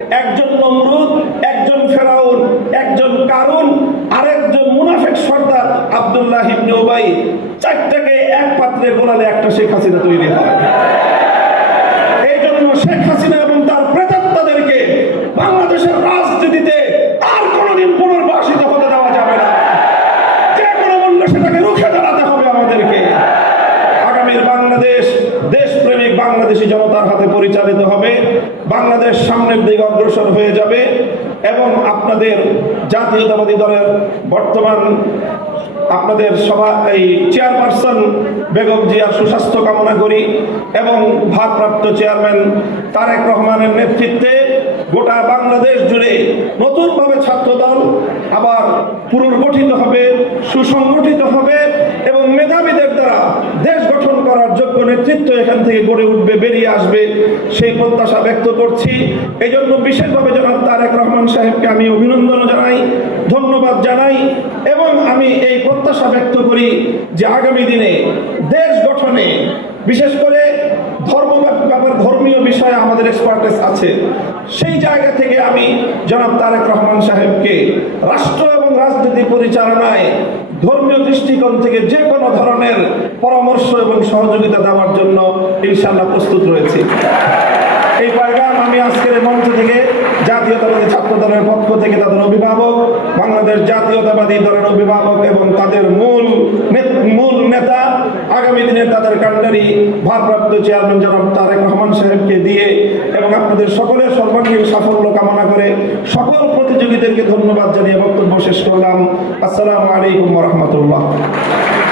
একজন নমরুদ, একজন ফেরাউন, একজন কারুন, আরেকজন মুনাফিক সর্দার আব্দুল্লাহ ইবনে উবাই, চারটাকে এক পাত্রে গোলালে একটা শেখ হাসিনা তৈরি হয়। এই জন্য শেখ হাসিনা এবং তার প্রেতাত্মাদেরকে বাংলাদেশের রাজনীতিতে আর কোনোদিন পুনর্বাসিত হতে দেওয়া যাবে না। যে কোনো মূল্যে সেটাকে রুখে দাঁড়াতে হবে আমাদেরকে। আগামীর বাংলাদেশ দেশপ্রেমিক বাংলাদেশী জনতার হাতে পরিচালিত হবে। বাংলাদেশ সামনের দিকে অগ্রসর হয়ে যাবে এবং আপনাদের জাতীয়তাবাদী দলের বর্তমান আপনাদের সভা এই চেয়ারপারসন বেগম জিয়ার সুস্বাস্থ্য কামনা করি এবং ভারপ্রাপ্ত চেয়ারম্যান তারেক রহমানের নেতৃত্বে গোটা বাংলাদেশ জুড়ে নতুনভাবে ছাত্রদল আবার পুনর্গঠিত হবে, সুসংগঠিত হবে এবং মেধাবীদের দ্বারা দেশ গঠন করার যোগ্য নেতৃত্ব এখান থেকে গড়ে উঠবে, বেরিয়ে আসবে, সেই প্রত্যাশা ব্যক্ত করছি। এই জন্য বিশেষভাবে জনাব তারেক রহমান সাহেবকে আমি অভিনন্দন জানাই, ধন্যবাদ জানাই এবং আমি এই প্রত্যাশা ব্যক্ত করি যে আগামী দিনে দেশ গঠনে বিশেষ করে ধর্মীয় বিষয়ে আমাদের এক্সপার্টিস আছে। সেই জায়গা থেকে আমি জনাব তারেক রহমান সাহেবকে রাষ্ট্র এবং রাজনীতি পরিচালনায় ধর্মীয় দৃষ্টিকোণ থেকে যে কোনো ধরনের পরামর্শ এবং সহযোগিতা দেওয়ার জন্য ইনশাআল্লাহ প্রস্তুত রয়েছি। এই পয়গাম আমি আজকের মঞ্চ থেকে জাতীয়তাবাদী ছাত্র দলের পক্ষ থেকে তাদের অভিভাবক, বাংলাদেশ জাতীয়তাবাদী দলের অভিভাবক এবং তাদের মূল নেতা, আগামী দিনে তাদের কাণ্ডারি ভারপ্রাপ্ত চেয়ারম্যান জনাব তারেক রহমান সাহেবকে দিয়ে এবং আপনাদের সকলের সর্বাঙ্গীন সাফল্য কামনা করে সকল প্রতিযোগীদেরকে ধন্যবাদ জানিয়ে বক্তব্য শেষ করলাম। আসসালামু আলাইকুম ওয়া রাহমাতুল্লাহ।